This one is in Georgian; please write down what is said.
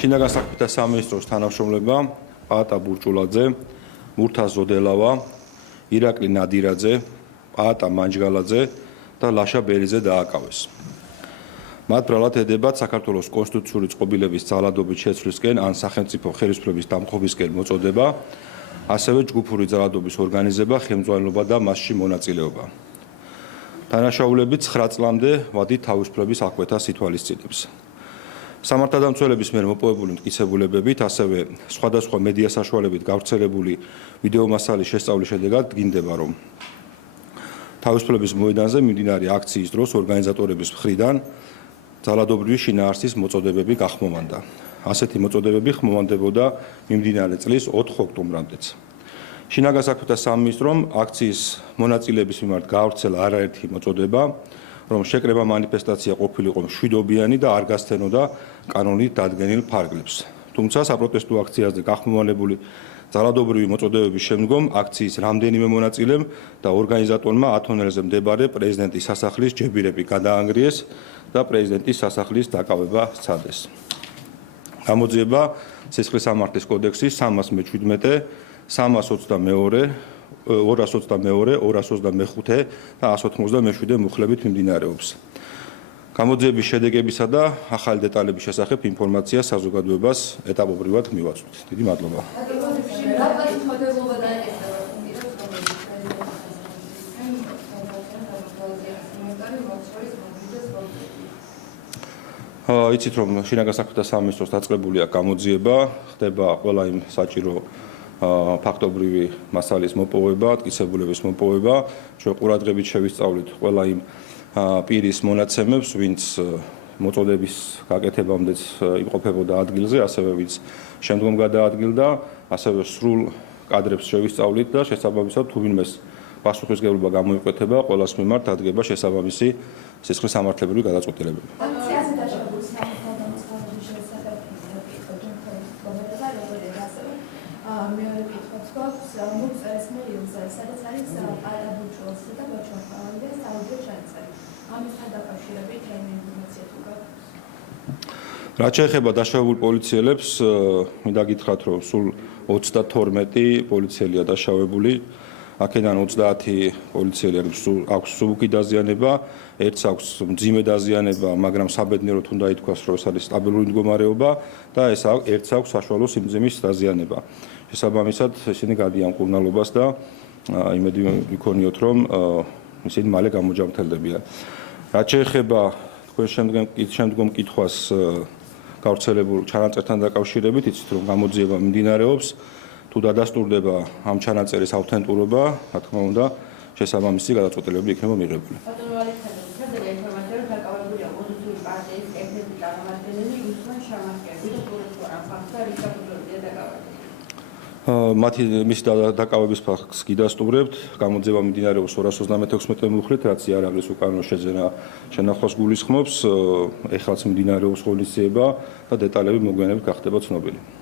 შინაგან საქმეთა სამინისტროს თანამშრომლებმა პაატა ბურჭულაძე, მურთა ზოდელავა, ირაკლი ნადირაძე, პაატა მანჯგალაძე და ლაშა ბერიძე დააკავეს. მათ ბრალად ედებათ საქართველოს კონსტიტუციური წყობილების ძალადობით შეცვლისკენ ან სახელმწიფო ხელისუფლების დამხობისკენ მოწოდება, ასევე ჯგუფური ძალადობის ორგანიზება, ხელმძღვანელობა და მასში მონაწილეობა. თანაშაულები 9 წლამდე ვადით თავისუფლების აღკვეთას ითვალისწინებს. სამართალდამცველების მიერ მოპოვებული მტკიცებულებებით, ასევე სხვადასხვა მედია საშუალებით გავრცელებული ვიდეომასალის შესწავლის შედეგად დგინდება, რომ თავისუფლების მოედანზე მიმდინარე აქციის დროს ორგანიზატორების მხრიდან ძალადობრივი შინაარსის მოწოდებები გახმოვანდა. ასეთი მოწოდებები ხმოვანდებოდა მიმდინარე წლის 4 ოქტომბრამდეც. შინაგან საქმეთა სამინისტრომ აქციის მონაწილეების მიმართ გაავრცელა არაერთი მოწოდება, რომ შეკრება მანიფესტაცია ყოფილიყო მშვიდობიანი და არ გასცენოდა კანონით დადგენილ ფარგლებს. თუმცა საპროტესტო აქციაზე გახმოვანებული ძალადობრივი მოწოდებების შემდგომ აქციის რამდენიმე მონაწილემ და ორგანიზატორმა ათონელზე მდებარე პრეზიდენტის სასახლის ჯებირები გადაანგრიეს და პრეზიდენტის სასახლის დაკავება სცადეს. გამოძიება სისხლის სამართლის კოდექსის 317, 322, 222, 225 და 197 მუხლებით მიმდინარეობს. გამოძიების შედეგებისა და ახალი დეტალების შესახებ ინფორმაცია საზოგადოებას ეტაპობრივად მივაწვდით. დიდი მადლობა. იცით რომ შინაგან საქმეთა სამინისტროს დაწყებულია გამოძიება, ხდება ყველა იმ საჭირო ფაქტობრივი მასალის მოპოვება, მტკიცებულების მოპოვება, ჩვენ ყურადღებით შევისწავლით ყველა იმ პირის მონაცემებს, ვინც მოწოდების გაკეთებამდეც იმყოფებოდა ადგილზე, ასევე ვინც შემდგომ გადაადგილდა, ასევე სრულ კადრებს შევისწავლით და შესაბამისად თუ ვინმეს პასუხისმგებლობა გამოიკვეთა, ყველას მიმართ დადგება შესაბამისი სისხლის სამართლებრივი გადაწყვეტილებები. მეორე კითხვაც გვაქვს მოგწერეს მეილზე, სადაც არის პაატა ბურჭულაძე და ლაშა ბერიძეს აუდიო ჩანაწერი. ამისთან დაკავშირებით რა ინფორმაცია თუ გაქვს? რაც შეეხება დაშავებულ პოლიციელებს, მინდა გითხრათ, რომ სულ 32 პოლიციელია დაშავებული. აქედან 30 პოლიციელი აქვს სუბუქი დაზიანება, ერთს აქვს მძიმე დაზიანება, მაგრამ საბედნიეროდ უნდა ითქვას, რომ ეს არის სტაბილური მდგომარეობა და ერთს აქვს საშუალო სიმძიმის დაზიანება. შესაბამისად, ისინი გადიან მკურნალობას და იმედი ვიქონიოთ, რომ ისინი მალე გამოჯანმრთელდებიან. რაც შეეხება თქვენ შემდგომ კითხვას გავრცელებულ ჩანაწერთან დაკავშირებით, იცით რომ გამოძიება მიმდინარეობს. თუ დადასტურდება ამ ჩანაწერის ავთენტურობა, რა თქმა უნდა, შესაბამისი გადაწყვეტილებები იქნება მიღებული. მის დაკავების ფაქტს გიდასტურებთ. გამოძიება მიმდინარეობს 236 მუხლით, რაც იარაღის უკანონო შეძენა შენახავს გულისხმობს. ეხლაც მიმდინარეობს ღონისძიება და დეტალები მოგვიანებით გახდება ცნობილი.